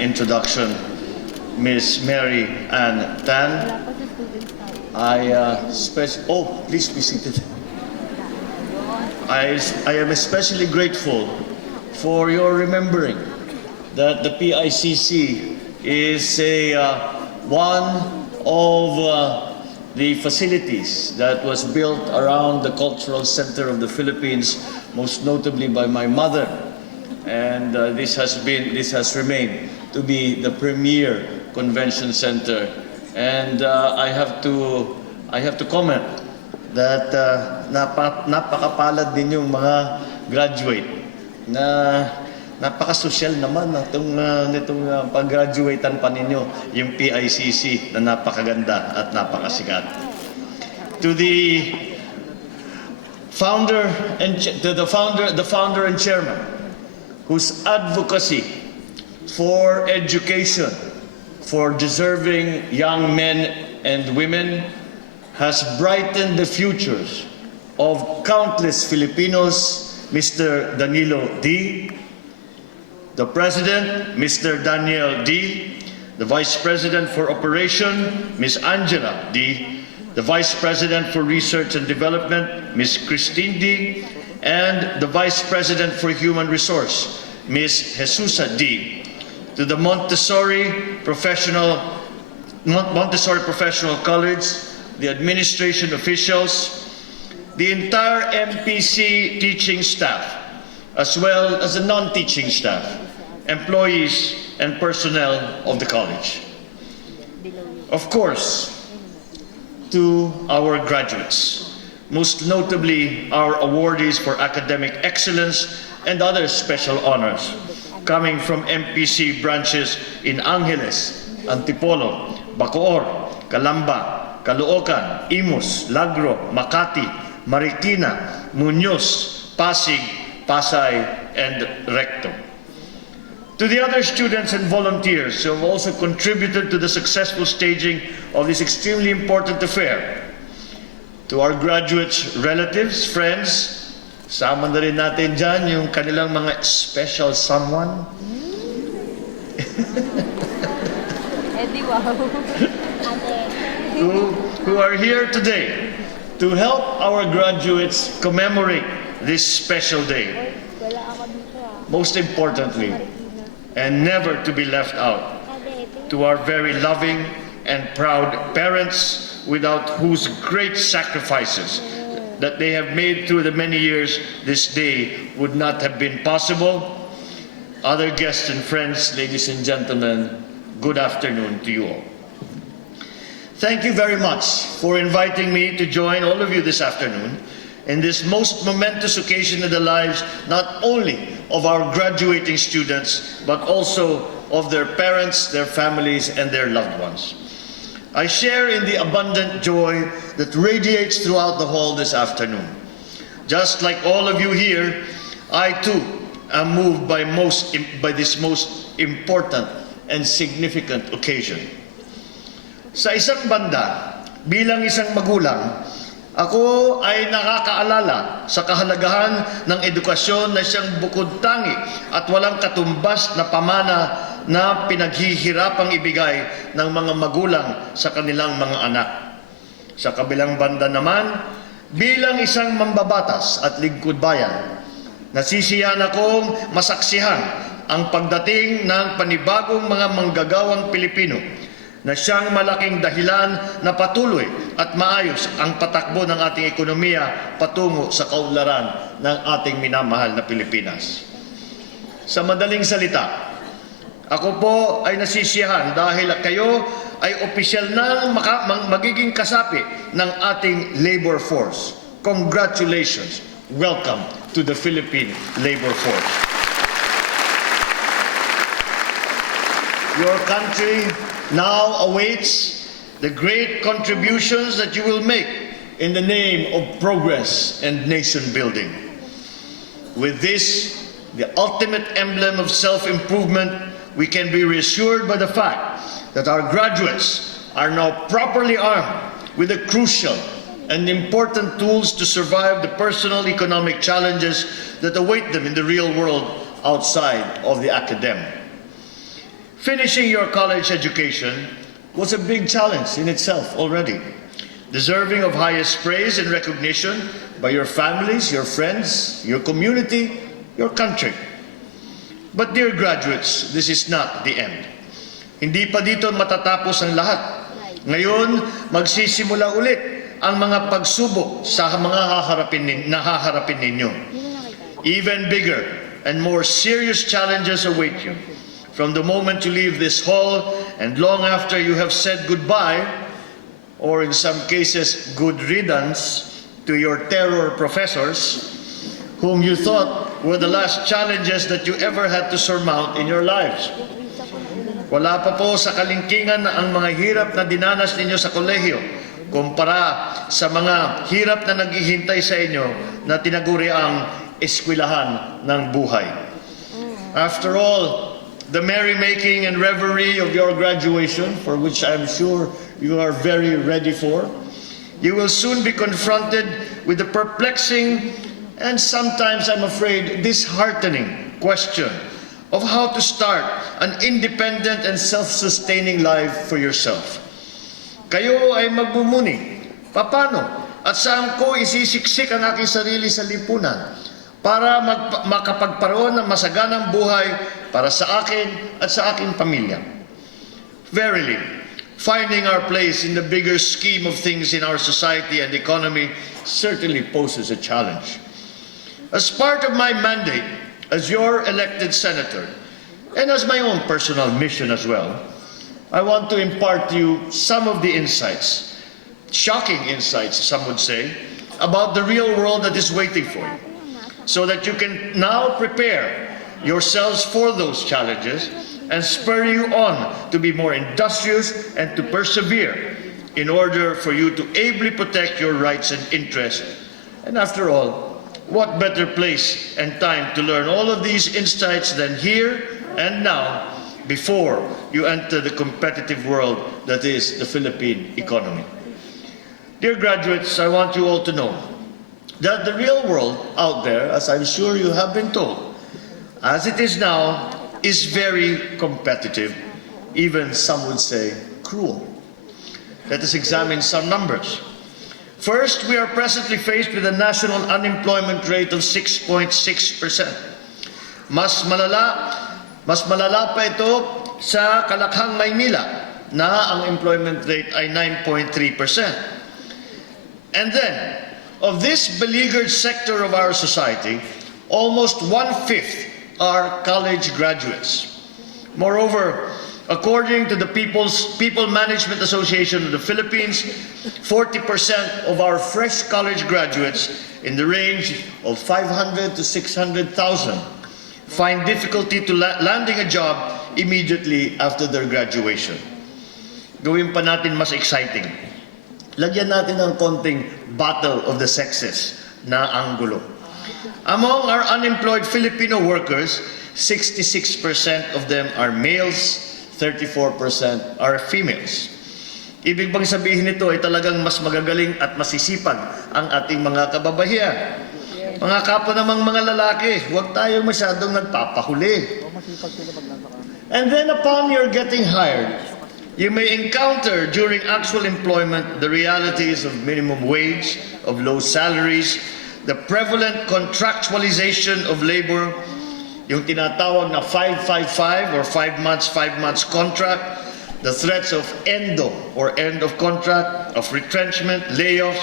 introduction, Miss Mary Ann Tan. Please be seated. I am especially grateful for your remembering that the PICC is one of the facilities that was built around the cultural center of the Philippines, most notably by my mother. And this has remained to be the premier convention center. And I have to comment that napakapalad din yung mga graduate na napaka-social naman nitong pag-graduatean pa ninyo yung PICC na napakaganda at napakasikat. To the founder and chairman, whose advocacy for education for deserving young men and women has brightened the futures of countless Filipinos, Mr. Danilo D., the President, Mr. Daniel D., the Vice President for Operation, Ms. Angela D., the Vice President for Research and Development, Ms. Christine D., and the Vice President for Human Resource, Ms. Jesusa D., to the Montessori Professional College, the administration officials, the entire MPC teaching staff, as well as the non-teaching staff, employees, and personnel of the college. Of course, to our graduates, most notably our awardees for academic excellence and other special honors, coming from MPC branches in Angeles, Antipolo, Bacoor, Calamba, Caloocan, Imus, Lagro, Makati, Marikina, Muñoz, Pasig, Pasay, and Recto. To the other students and volunteers who have also contributed to the successful staging of this extremely important affair, to our graduates' relatives, friends, sama na rin natin dyan yung kanilang mga special someone. who are here today to help our graduates commemorate this special day. Most importantly, and never to be left out, to our very loving and proud parents, without whose great sacrifices that they have made through the many years this day would not have been possible. Other guests and friends, ladies and gentlemen, good afternoon to you all. Thank you very much for inviting me to join all of you this afternoon in this most momentous occasion in the lives not only of our graduating students, but also of their parents, their families, and their loved ones. I share in the abundant joy that radiates throughout the hall this afternoon. Just like all of you here, I too am moved by this most important and significant occasion. Sa isang banda, bilang isang magulang, ako ay nakakaalala sa kahalagahan ng edukasyon na siyang bukod tangi at walang katumbas na pamana na pinaghihirapang ibigay ng mga magulang sa kanilang mga anak. Sa kabilang banda naman, bilang isang mambabatas at lingkod bayan, nasisiyahan akong masaksihan ang pagdating ng panibagong mga manggagawang Pilipino na siyang malaking dahilan na patuloy at maayos ang patakbo ng ating ekonomiya patungo sa kaunlaran ng ating minamahal na Pilipinas. Sa madaling salita, ako po ay nasisiyahan dahil kayo ay opisyal na magiging kasapi ng ating labor force. Congratulations. Welcome to the Philippine labor force. Your country now awaits the great contributions that you will make in the name of progress and nation building. With this, the ultimate emblem of self-improvement, we can be reassured by the fact that our graduates are now properly armed with the crucial and important tools to survive the personal economic challenges that await them in the real world outside of the academic. Finishing your college education was a big challenge in itself already, deserving of highest praise and recognition by your families, your friends, your community, your country. But dear graduates, this is not the end. Hindi pa dito matatapos ang lahat. Ngayon, magsisimula ulit ang mga pagsubok sa mga haharapin ninyo. Even bigger and more serious challenges await you. From the moment you leave this hall and long after you have said goodbye, or in some cases, good riddance, to your terror professors, whom you thought were the last challenges that you ever had to surmount in your lives. Wala pa po sa kalingkingan ang mga hirap na dinanas ninyo sa kolehiyo kumpara sa mga hirap na naghihintay sa inyo na tinaguri ang eskwelahan ng buhay. After all, the merrymaking and revelry of your graduation, for which I'm sure you are very ready for, you will soon be confronted with the perplexing and sometimes, I'm afraid, disheartening question of how to start an independent and self-sustaining life for yourself. Kayo ay magbumuni. Paano? At saan ko isisiksik ang aking sarili sa lipunan para makapagparoon ng masaganang buhay para sa akin at sa aking pamilya? Verily, finding our place in the bigger scheme of things in our society and economy certainly poses a challenge. As part of my mandate as your elected senator, and as my own personal mission as well, I want to impart to you some of the insights, shocking insights, some would say, about the real world that is waiting for you, so that you can now prepare yourselves for those challenges and spur you on to be more industrious and to persevere in order for you to ably protect your rights and interests. And after all, what better place and time to learn all of these insights than here and now before you enter the competitive world that is the Philippine economy. Dear graduates, I want you all to know that the real world out there, as I'm sure you have been told, as it is now, is very competitive, even some would say cruel. Let us examine some numbers. First, we are presently faced with a national unemployment rate of 6.6%. Mas malala pa ito sa Kalakhang, Maynila, na ang employment rate ay 9.3%. And then, of this beleaguered sector of our society, almost 1/5 are college graduates. Moreover, according to the People Management Association of the Philippines, 40% of our fresh college graduates in the range of 500 to 600,000 find difficulty to landing a job immediately after their graduation. Gawin pa natin mas exciting. Lagyan natin ng konting battle of the sexes na anggulo. Among our unemployed Filipino workers, 66% of them are males, 34% are females. Ibig bang sabihin nito ay talagang mas magagaling at masisipag ang ating mga kababayan. Mga kapwa namang mga lalaki, huwag tayong masyadong nagpapahuli. And then upon your getting hired, you may encounter during actual employment the realities of minimum wage, of low salaries, the prevalent contractualization of labor, yung tinatawag na 555 or 5 months contract, the threats of ENDO or end of contract, of retrenchment, layoffs,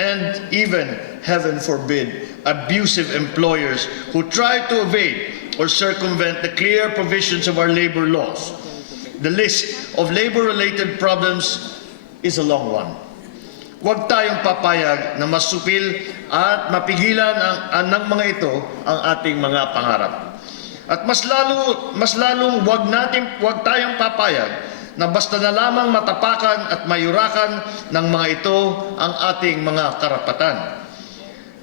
and even, heaven forbid, abusive employers who try to evade or circumvent the clear provisions of our labor laws. The list of labor-related problems is a long one. Huwag tayong papayag na masupil at mapigilan ng mga ito ang ating mga pangarap. At mas lalong huwag tayong papayag na basta na lamang matapakan at mayurakan ng mga ito ang ating mga karapatan.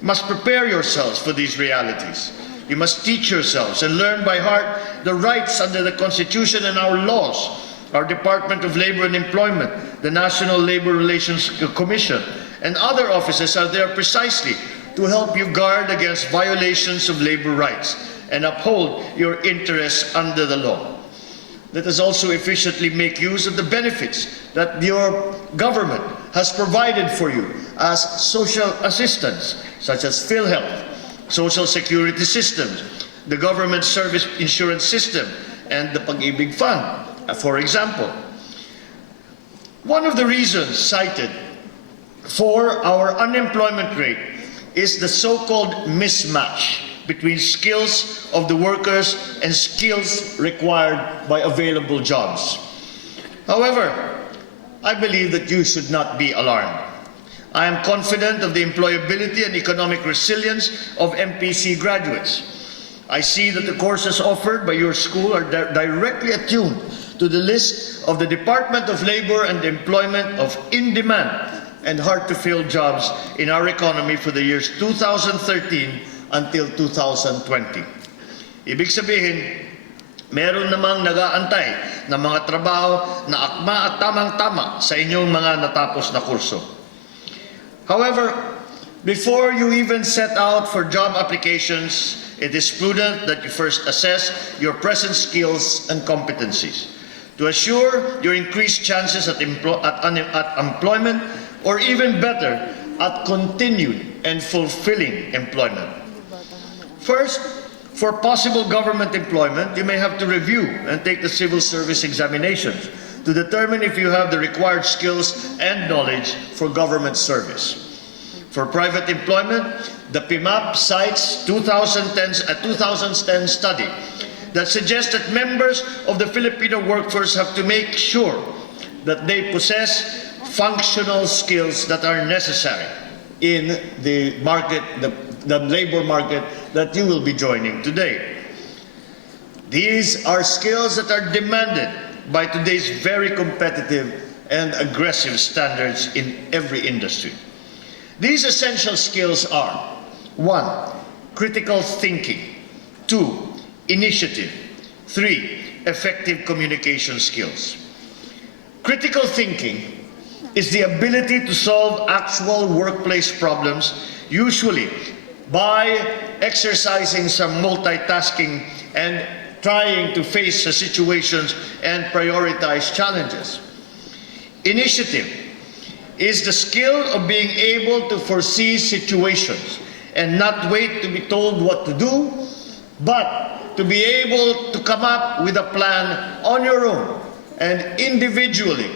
You must prepare yourselves for these realities. You must teach yourselves and learn by heart the rights under the Constitution and our laws. Our Department of Labor and Employment, the National Labor Relations Commission, and other offices are there precisely to help you guard against violations of labor rights and uphold your interests under the law. let us also efficiently make use of the benefits that your government has provided for you as social assistance, such as PhilHealth, Social Security systems, the government service insurance system, and the Pag-ibig Fund, for example. One of the reasons cited for our unemployment rate is the so-called mismatch between skills of the workers and skills required by available jobs. However, I believe that you should not be alarmed. I am confident of the employability and economic resilience of MPC graduates. I see that the courses offered by your school are directly attuned to the list of the Department of Labor and Employment of in-demand and hard-to-fill jobs in our economy for the years 2013 until 2020. Ibig sabihin, meron namang nag-aantay ng mga trabaho na akma at tamang-tama sa inyong mga natapos na kurso. However, before you even set out for job applications, it is prudent that you first assess your present skills and competencies to assure your increased chances at employment, or even better, at continued and fulfilling employment. First, for possible government employment, you may have to review and take the civil service examinations to determine if you have the required skills and knowledge for government service. For private employment, the PIMAP cites a 2010 study that suggests that members of the Filipino workforce have to make sure that they possess functional skills that are necessary in the market, the labor market that you will be joining today. These are skills that are demanded by today's very competitive and aggressive standards in every industry. These essential skills are: 1. Critical thinking. 2. Initiative. 3. Effective communication skills. Critical thinking is the ability to solve actual workplace problems, usually by exercising some multitasking and trying to face the situations and prioritize challenges. Initiative is the skill of being able to foresee situations and not wait to be told what to do, but to be able to come up with a plan on your own and individually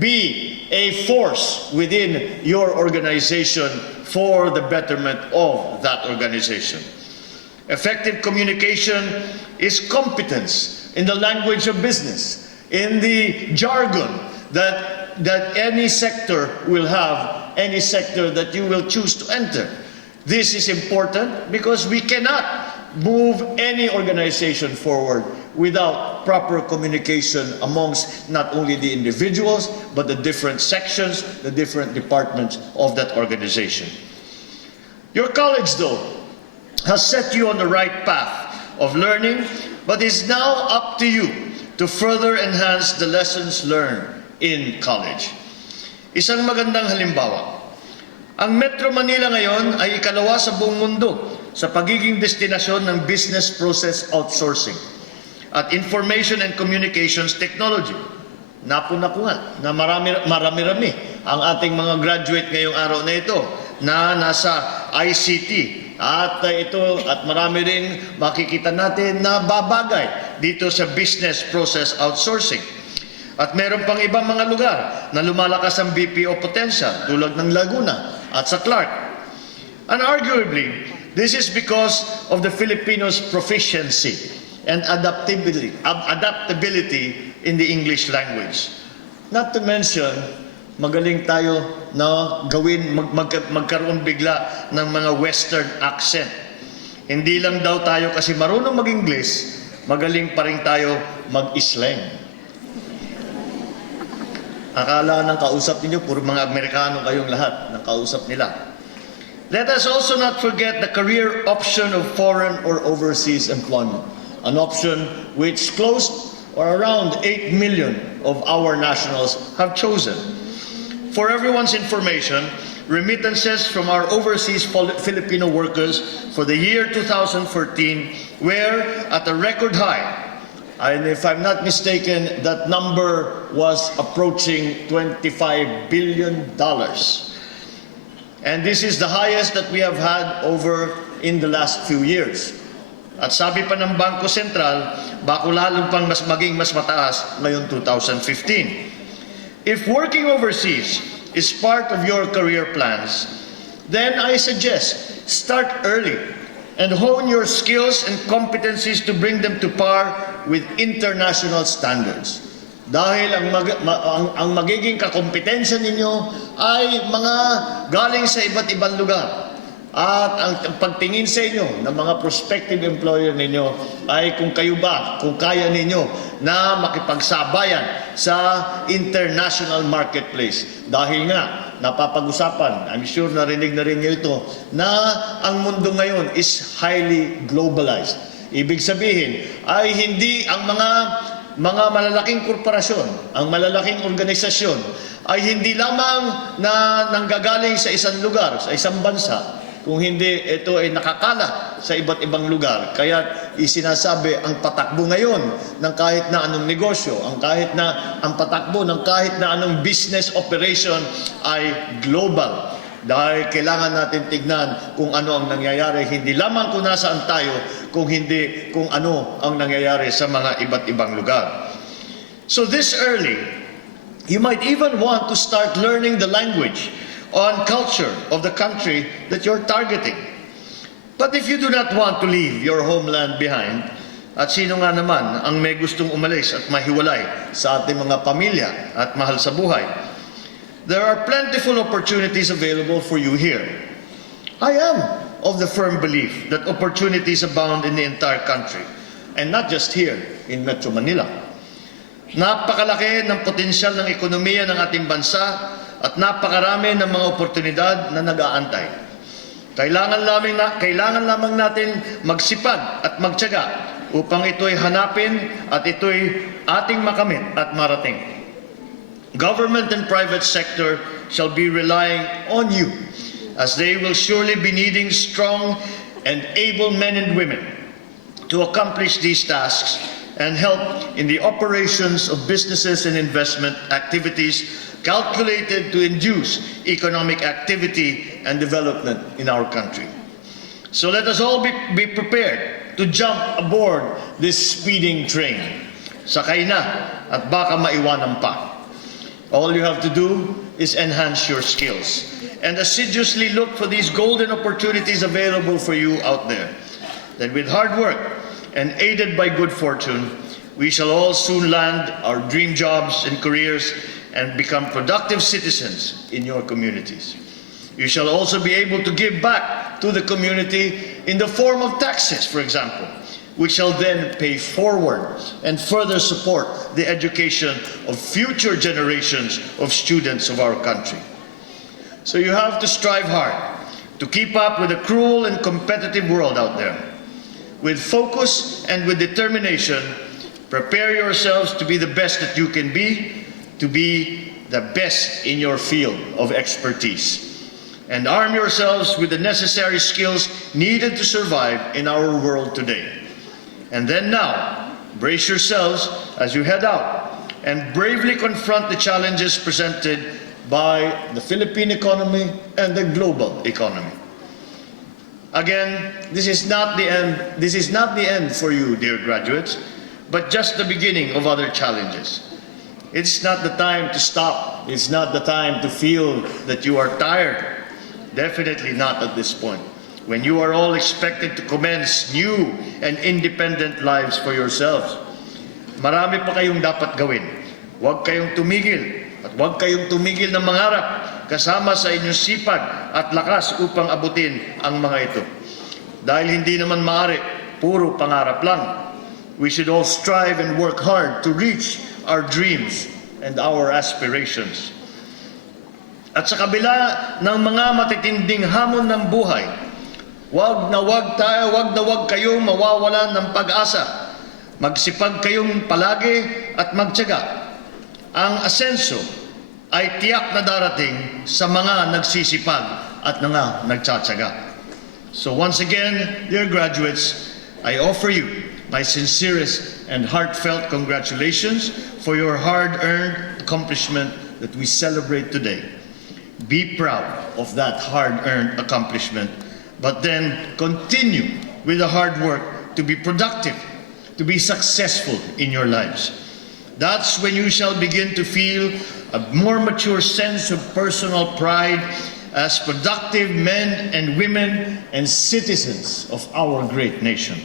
be a force within your organization for the betterment of that organization. Effective communication is competence in the language of business, in the jargon that any sector will have, any sector that you will choose to enter. This is important because we cannot move any organization forward without proper communication amongst not only the individuals, but the different sections, the different departments of that organization. Your college, though, has set you on the right path of learning, but it's now up to you to further enhance the lessons learned in college. Isang magandang halimbawa, ang Metro Manila ngayon ay ikalawa sa buong mundo sa pagiging destinasyon ng business process outsourcing at information and communications technology. Napunakuan na marami-rami ang ating mga graduate ngayong araw na ito na nasa ICT. At marami rin makikita natin na babagay dito sa business process outsourcing. At meron pang ibang mga lugar na lumalakas ang BPO potential tulad ng Laguna at sa Clark. And arguably, this is because of the Filipinos' proficiency and adaptability in the English language. Not to mention, magaling tayo na magkaroon bigla ng mga Western accent. Hindi lang daw tayo kasi marunong mag-English, magaling pa rin tayo mag-slang. Akala ng kausap ninyo, puro mga Amerikano kayong lahat ng kausap nila. Let us also not forget the career option of foreign or overseas employment, an option which close or around 8 million of our nationals have chosen. For everyone's information, remittances from our overseas Filipino workers for the year 2014 were at a record high And if I'm not mistaken, that number was approaching $25 billion. And this is the highest that we have had over in the last few years. At sabi pa ng Bangko Sentral, baka lalo pang maging mas mataas ngayon 2015. If working overseas is part of your career plans, then I suggest start early and hone your skills and competencies to bring them to par with international standards. Dahil ang magiging kakompetensya ninyo ay mga galing sa iba't ibang lugar. At ang pagtingin sa inyo ng mga prospective employer ninyo ay kung kayo ba, kung kaya ninyo na makipagsabayan sa international marketplace. Dahil nga, napapag-usapan, I'm sure narinig na rin niyo ito, na ang mundo ngayon is highly globalized. Ibig sabihin ay hindi ang mga malalaking korporasyon, ang malalaking organisasyon ay hindi lamang na nanggagaling sa isang lugar, sa isang bansa, kung hindi ito ay nakakalat sa iba't ibang lugar. Kaya isinasabi ang patakbo ngayon ng kahit na anong negosyo, ang patakbo ng kahit na anong business operation ay global. Dahil kailangan natin tignan kung ano ang nangyayari, hindi lamang kung nasaan tayo, kung hindi kung ano ang nangyayari sa mga iba't ibang lugar. So this early, you might even want to start learning the language on culture of the country that you're targeting. But if you do not want to leave your homeland behind, at sino nga naman ang may gustong umalis at mahiwalay sa ating mga pamilya at mahal sa buhay, there are plentiful opportunities available for you here. I am of the firm belief that opportunities abound in the entire country, and not just here in Metro Manila. Napakalaki ng potensyal ng ekonomiya ng ating bansa at napakarami ng mga oportunidad na nag-aantay. Kailangan lamang natin magsipag at magtiyaga upang ito'y hanapin at ito'y ating makamit at marating. Government and private sector shall be relying on you, as they will surely be needing strong and able men and women to accomplish these tasks and help in the operations of businesses and investment activities calculated to induce economic activity and development in our country. So let us all be prepared to jump aboard this speeding train. Sakay na at baka maiwanan pa. All you have to do is enhance your skills and assiduously look for these golden opportunities available for you out there. Then with hard work and aided by good fortune, we shall all soon land our dream jobs and careers and become productive citizens in your communities. You shall also be able to give back to the community in the form of taxes, for example, which shall then pay forward and further support the education of future generations of students of our country. So you have to strive hard to keep up with the cruel and competitive world out there. With focus and with determination, prepare yourselves to be the best that you can be, to be the best in your field of expertise. And arm yourselves with the necessary skills needed to survive in our world today. And then now, brace yourselves as you head out and bravely confront the challenges presented by the Philippine economy and the global economy. Again, this is not the end for you, dear graduates, but just the beginning of other challenges. It's not the time to stop. It's not the time to feel that you are tired. Definitely not at this point, when you are all expected to commence new and independent lives for yourselves. Marami pa kayong dapat gawin. Huwag kayong tumigil at huwag kayong tumigil ng mangarap kasama sa inyong sipag at lakas upang abutin ang mga ito. Dahil hindi naman maaari, puro pangarap lang. We should all strive and work hard to reach our dreams and our aspirations. At sa kabila ng mga matitinding hamon ng buhay, wag na wag kayong mawawalan ng pag-asa. Magsipag kayong palagi at magtiyaga. Ang asenso ay tiyak na darating sa mga nagsisipag at mga nagtsatsaga. So once again, dear graduates, I offer you my sincerest and heartfelt congratulations for your hard-earned accomplishment that we celebrate today. Be proud of that hard-earned accomplishment, but then continue with the hard work to be productive, to be successful in your lives. That's when you shall begin to feel a more mature sense of personal pride as productive men and women and citizens of our great nation.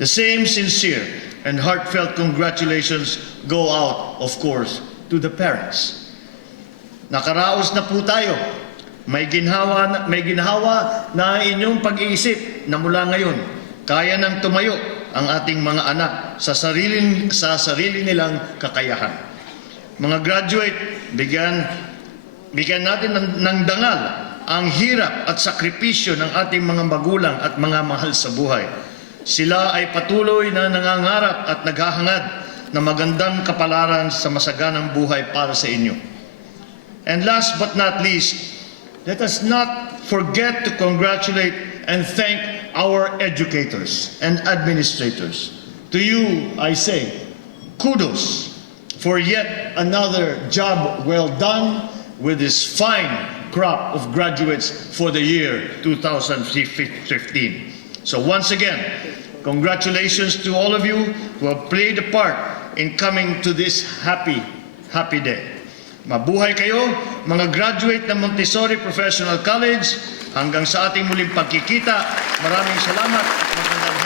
The same sincere and heartfelt congratulations go out, of course, to the parents. Nakaraos na po tayo. May ginhawa na inyong pag-iisip na mula ngayon, kaya nang tumayo ang ating mga anak sa sarili nilang kakayahan. Mga graduate, bigyan natin ng dangal ang hirap at sakripisyo ng ating mga magulang at mga mahal sa buhay. Sila ay patuloy na nangangarap at naghahangad na magandang kapalaran sa masaganang buhay para sa inyo. And last but not least, let us not forget to congratulate and thank our educators and administrators. To you, I say, kudos for yet another job well done with this fine crop of graduates for the year 2015. So once again, congratulations to all of you who have played a part in coming to this happy day. Mabuhay kayo, mga graduate ng Montessori Professional College. Hanggang sa ating muling pagkikita, maraming salamat at magandang